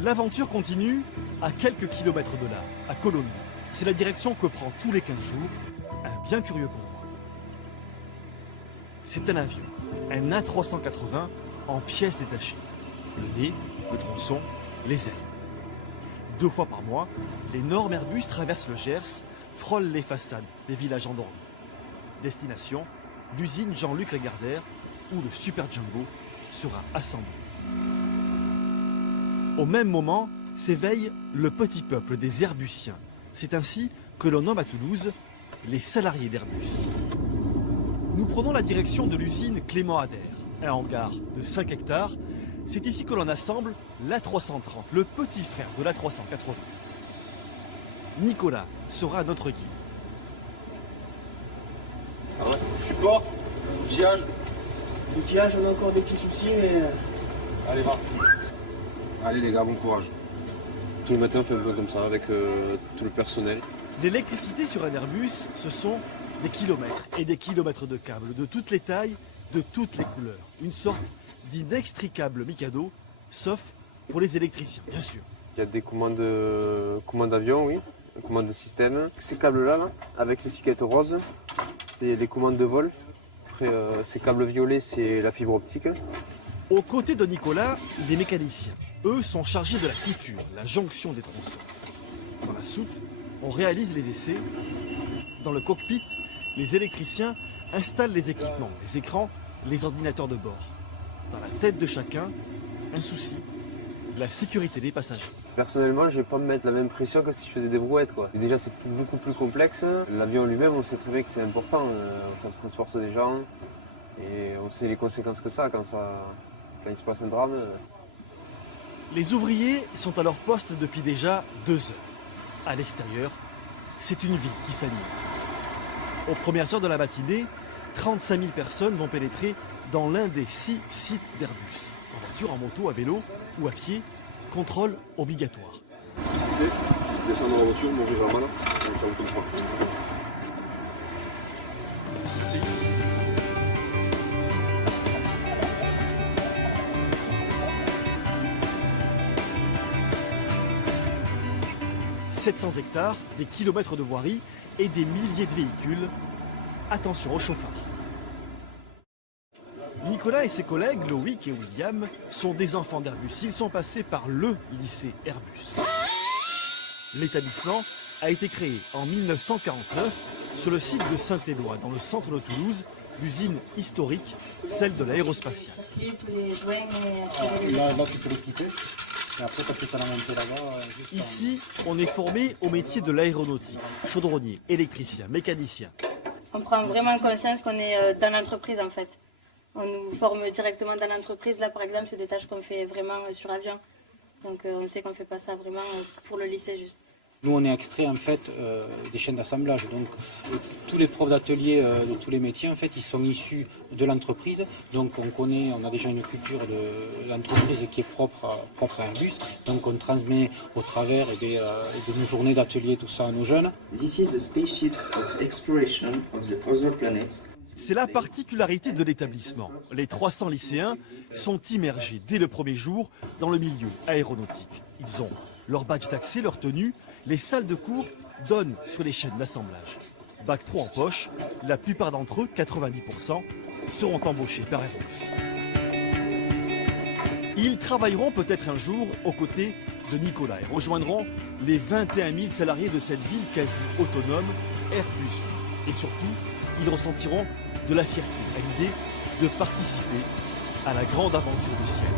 L'aventure continue à quelques kilomètres de là, à Colombie. C'est la direction que prend tous les 15 jours un bien curieux convoi. C'est un avion, un A380 en pièces détachées. Le nez, le tronçon, les ailes. 2 fois par mois, l'énorme Airbus traverse le Gers, frôle les façades des villages endormis. Destination, l'usine Jean-Luc Lagardère, où le Super Jumbo sera assemblé. Au même moment, s'éveille le petit peuple des Airbusiens. C'est ainsi que l'on nomme à Toulouse les salariés d'Airbus. Nous prenons la direction de l'usine Clément Ader, un hangar de 5 hectares. C'est ici que l'on assemble l'A330, le petit frère de l'A380. Nicolas sera notre guide. Support, outillage. L'outillage, on a encore des petits soucis, mais... Allez, va. Allez les gars, bon courage. Tout le matin, on fait un peu comme ça avec tout le personnel. L'électricité sur un Airbus, ce sont des kilomètres et des kilomètres de câbles, de toutes les tailles, de toutes les couleurs. Une sorte d'inextricable Mikado, sauf pour les électriciens, bien sûr. Il y a des commandes d'avion, oui, commandes de système. Ces câbles-là, là, avec l'étiquette rose, c'est les commandes de vol. Après, ces câbles violets, c'est la fibre optique. Aux côtés de Nicolas, les mécaniciens. Eux sont chargés de la couture, la jonction des tronçons. Dans la soute, on réalise les essais. Dans le cockpit, les électriciens installent les équipements, les écrans, les ordinateurs de bord. Dans la tête de chacun, un souci, la sécurité des passagers. Personnellement, je ne vais pas me mettre la même pression que si je faisais des brouettes, quoi. Déjà, c'est beaucoup plus complexe. L'avion lui-même, on sait très bien que c'est important. Ça transporte des gens et on sait les conséquences que ça quand il se passe un drame. Les ouvriers sont à leur poste depuis déjà 2 heures. À l'extérieur, c'est une ville qui s'anime. Aux premières heures de la matinée, 35 000 personnes vont pénétrer dans l'un des 6 sites d'Airbus. En voiture, en moto, à vélo ou à pied, contrôle obligatoire. Descendre dans la voiture, mourir vraiment là, ça vous comprend. 700 hectares, des kilomètres de voirie et des milliers de véhicules. Attention au chauffard. Nicolas et ses collègues, Loïc et William, sont des enfants d'Airbus. Ils sont passés par le lycée Airbus. L'établissement a été créé en 1949 sur le site de Saint-Éloi, dans le centre de Toulouse, l'usine historique, celle de l'aérospatiale. Là, tu peux le quitter. Et après, tu as la montée là-bas. Ici, on est formé au métier de l'aéronautique. Chaudronnier, électricien, mécanicien. On prend vraiment conscience qu'on est dans l'entreprise en fait. On nous forme directement dans l'entreprise. Là, par exemple, c'est des tâches qu'on fait vraiment sur avion. Donc, on sait qu'on ne fait pas ça vraiment pour le lycée juste. Nous, on est extrait en fait des chaînes d'assemblage. Donc, tous les profs d'atelier de tous les métiers, en fait, ils sont issus de l'entreprise. Donc, on a déjà une culture de l'entreprise qui est propre à Airbus. Donc, on transmet au travers de nos journées d'atelier tout ça à nos jeunes. This is the spaceships of exploration of the other planets. C'est la particularité de l'établissement. Les 300 lycéens sont immergés dès le premier jour dans le milieu aéronautique. Ils ont leur badge d'accès, leur tenue. Les salles de cours donnent sur les chaînes d'assemblage. Bac pro en poche, la plupart d'entre eux, 90%, seront embauchés par Airbus. Ils travailleront peut-être un jour aux côtés de Nicolas et rejoindront les 21 000 salariés de cette ville quasi autonome, Airbus. Et surtout, ils ressentiront de la fierté à l'idée de participer à la grande aventure du ciel.